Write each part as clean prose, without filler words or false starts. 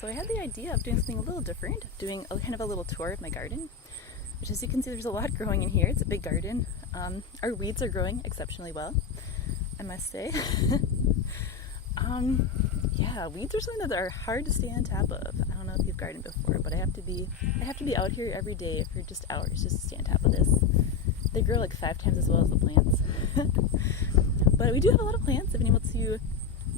So I had the idea of doing something a little different, doing kind of a little tour of my garden, which, as you can see, there's a lot growing in here. It's a big garden. Our weeds are growing exceptionally well, I must say. Yeah, weeds are something that are hard to stay on top of. I don't know if you've gardened before, but I have to be out here every day for just hours just to stay on top of this. They grow like 5 times as well as the plants. But we do have a lot of plants. I've been able to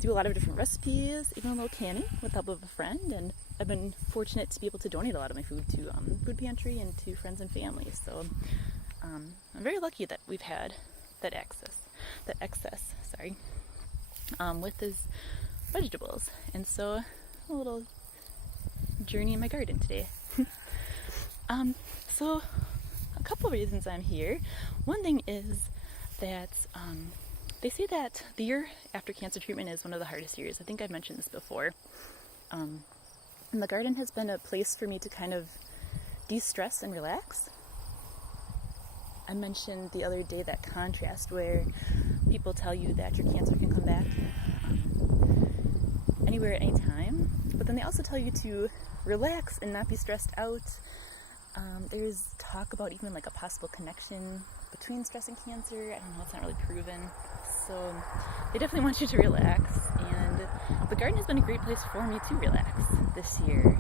do a lot of different recipes, even a little canning with the help of a friend, and I've been fortunate to be able to donate a lot of my food to food pantry and to friends and family. So I'm very lucky that we've had that excess, with these vegetables. And so a little journey in my garden today. So a couple of reasons I'm here. One thing is that they say that the year after cancer treatment is one of the hardest years. I think I've mentioned this before. And the garden has been a place for me to kind of de-stress and relax. I mentioned the other day that contrast where people tell you that your cancer can come back anywhere at any time, but then they also tell you to relax and not be stressed out. There's talk about even like a possible connection between stress and cancer. I don't know, it's not really proven. So they definitely want you to relax, and the garden has been a great place for me to relax this year.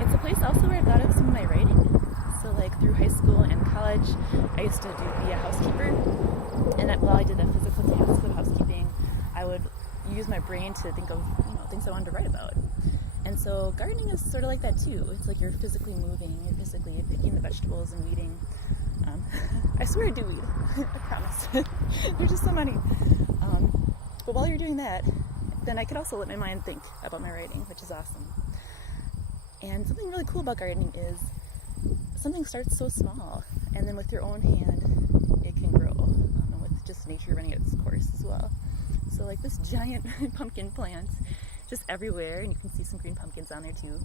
It's a place also where I've thought of some of my writing. So like through high school and college, I used to be a housekeeper, and while I did the physical tasks of housekeeping, I would use my brain to think of things I wanted to write about. And so gardening is sort of like that too. It's like you're physically moving, you're physically picking the vegetables and weeding. I swear I do weed, I promise. There's just so many. But while you're doing that, then I could also let my mind think about my writing, which is awesome. And something really cool about gardening is something starts so small, and then with your own hand, it can grow, and with just nature running its course as well. So like this giant pumpkin plant, just everywhere, and you can see some green pumpkins on there too.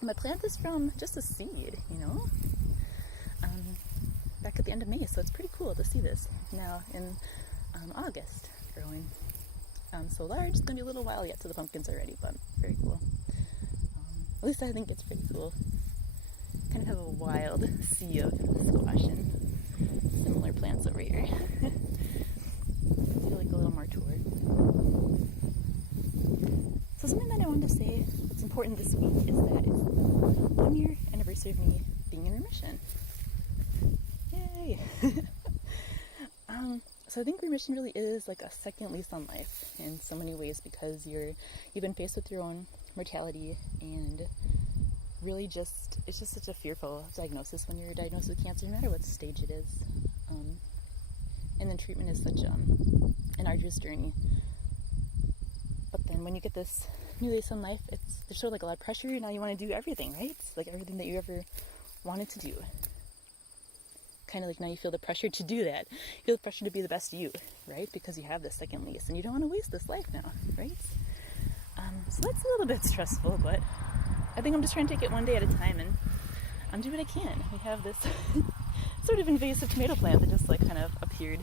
And my plant is from just a seed, back at the end of May, so it's pretty cool to see this now in August growing. So large, it's going to be a little while yet till the pumpkins are ready, but very cool. At least I think it's pretty cool. Kind of have a wild sea of squash and similar plants over here. I feel like a little more toured. So something that I wanted to say that's important this week is that it's 1 year anniversary of me being in remission. Yay! So I think remission really is like a second lease on life in so many ways, because you've been faced with your own mortality, and really it's just such a fearful diagnosis when you're diagnosed with cancer, no matter what stage it is. And then treatment is such an arduous journey. But then when you get this new lease on life, there's sort of like a lot of pressure. Now you want to do everything, right? It's like everything that you ever wanted to do. Kind of like now you feel the pressure to do that. You feel the pressure to be the best you, right? Because you have this second lease and you don't want to waste this life now, right? So that's a little bit stressful, but I think I'm just trying to take it one day at a time and do what I can. We have this sort of invasive tomato plant that just like kind of appeared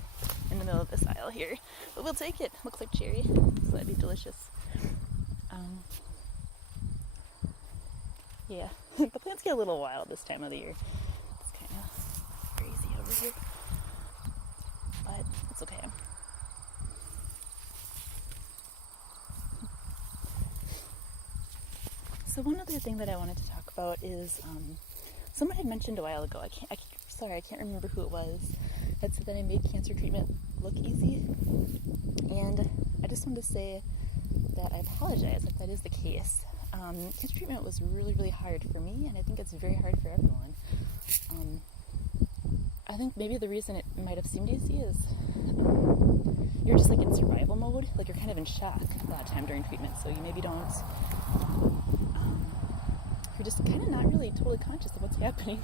in the middle of this aisle here. But we'll take it. Looks like cherry, so that'd be delicious. Yeah, the plants get a little wild this time of the year. It's kind of crazy over here, but it's okay. So one other thing that I wanted to talk about is someone had mentioned a while ago, I can't remember who it was, that said that I made cancer treatment look easy. And I just wanted to say that I apologize if that is the case. Cancer treatment was really, really hard for me, and I think it's very hard for everyone. I think maybe the reason it might have seemed easy is you're just like in survival mode, like you're kind of in shock a lot of time during treatment, so you maybe don't, you're just kind of not really totally conscious of what's happening.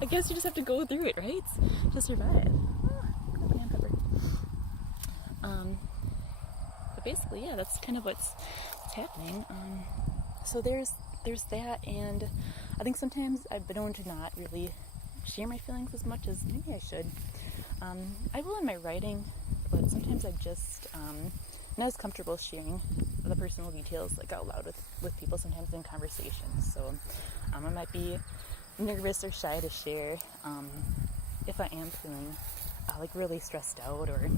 I guess you just have to go through it, right? To survive. Cayenne pepper. But basically, yeah, that's kind of what's happening. So there's that, and I think sometimes I've been known to not really share my feelings as much as maybe I should. I will in my writing, but sometimes I'm just not as comfortable sharing the personal details like out loud with people sometimes in conversations. So I might be nervous or shy to share if I am feeling like really stressed out, or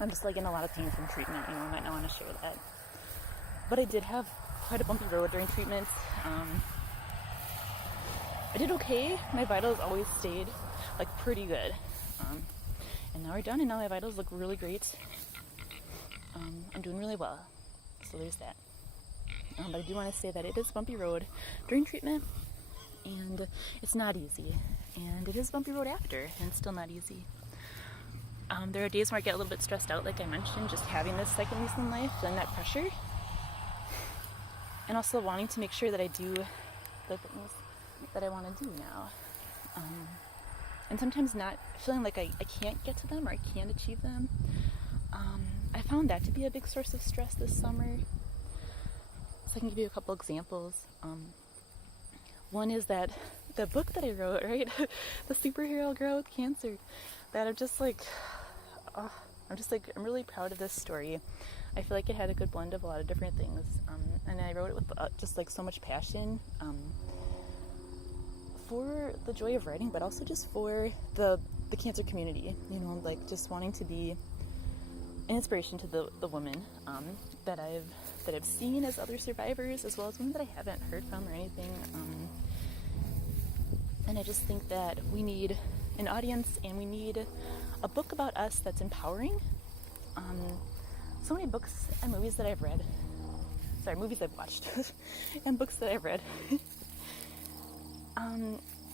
I'm just like in a lot of pain from treatment. I might not want to share that. But I did have quite a bumpy road during treatment. I did okay. My vitals always stayed like pretty good. And now we're done, and now my vitals look really great. I'm doing really well. So there's that. But I do want to say that it is a bumpy road during treatment, and it's not easy. And it is a bumpy road after, and it's still not easy. There are days where I get a little bit stressed out, like I mentioned, just having this second lease in life, feeling that pressure. And also wanting to make sure that I do the things that I want to do now. And sometimes not feeling like I can't get to them or I can't achieve them. I found that to be a big source of stress this summer. So I can give you a couple examples. One is that the book that I wrote, right? The superhero girl with cancer. That I'm really proud of this story. I feel like it had a good blend of a lot of different things. And I wrote it with just like so much passion. For the joy of writing, but also just for the cancer community, like just wanting to be an inspiration to the women that I've seen as other survivors, as well as women that I haven't heard from or anything. And I just think that we need an audience, and we need a book about us that's empowering. So many books and movies that I've read, movies I've watched, and books that I've read.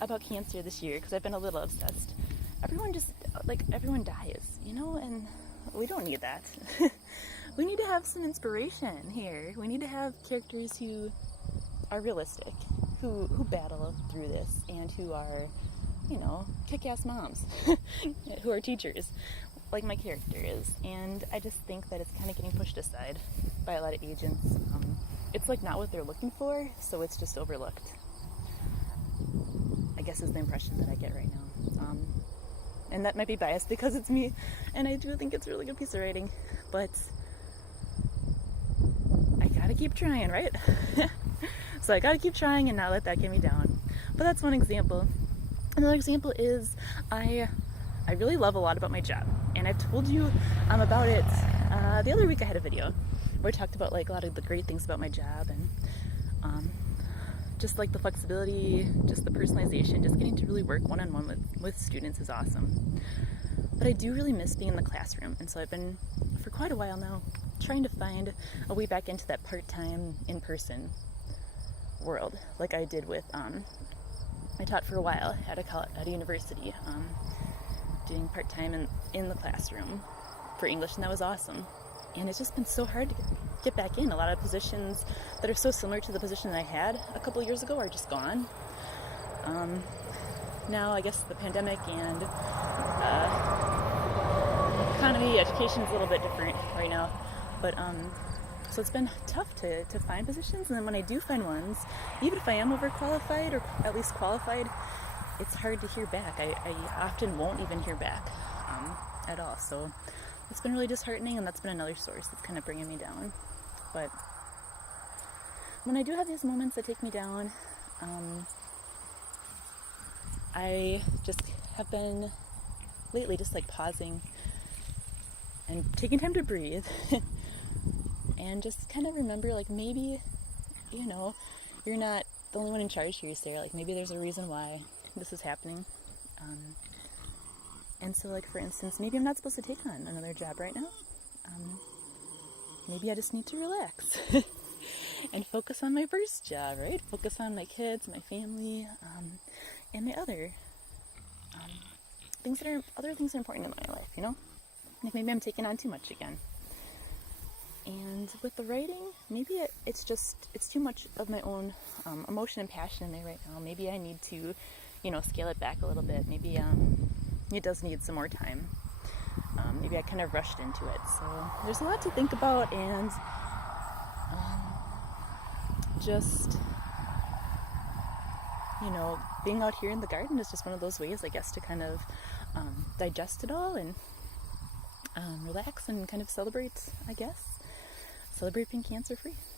About cancer this year, because I've been a little obsessed. Everyone dies, and we don't need that. We need to have some inspiration here. We need to have characters who are realistic, who battle through this, and who are, kick-ass moms, who are teachers, like my character is. And I just think that it's kind of getting pushed aside by a lot of agents. It's like not what they're looking for, so it's just overlooked, I guess, is the impression that I get right now. And that might be biased because it's me, and I do think it's a really good piece of writing, but I gotta keep trying, right? So I gotta keep trying and not let that get me down. But that's one example. Another example is I really love a lot about my job, and I've told you about it. The other week I had a video where I talked about like a lot of the great things about my job, and just like the flexibility, just the personalization, just getting to really work one-on-one with students is awesome. But I do really miss being in the classroom, and so I've been, for quite a while now, trying to find a way back into that part-time, in-person world, like I did with, I taught for a while at a university, doing part-time in the classroom for English, and that was awesome. And it's just been so hard to get back in. A lot of positions that are so similar to the position that I had a couple years ago are just gone. Now I guess the pandemic and economy, education is a little bit different right now. But so it's been tough to find positions, and then when I do find ones, even if I am overqualified or at least qualified, it's hard to hear back. I often won't even hear back at all. So it's been really disheartening, and that's been another source that's kind of bringing me down. But when I do have these moments that take me down, I just have been lately just like pausing and taking time to breathe and just kind of remember, like, maybe, you're not the only one in charge here, Sarah. Like, maybe there's a reason why this is happening. And so, like, for instance, maybe I'm not supposed to take on another job right now. Maybe I just need to relax and focus on my first job, right? Focus on my kids, my family, and my other things that are important in my life, Like, maybe I'm taking on too much again. And with the writing, maybe it's too much of my own emotion and passion in there right now. Maybe I need to, scale it back a little bit. Maybe it does need some more time. Maybe I kind of rushed into it. So there's a lot to think about, and just, being out here in the garden is just one of those ways, I guess, to kind of digest it all and relax and kind of celebrate, I guess. celebrate being cancer free.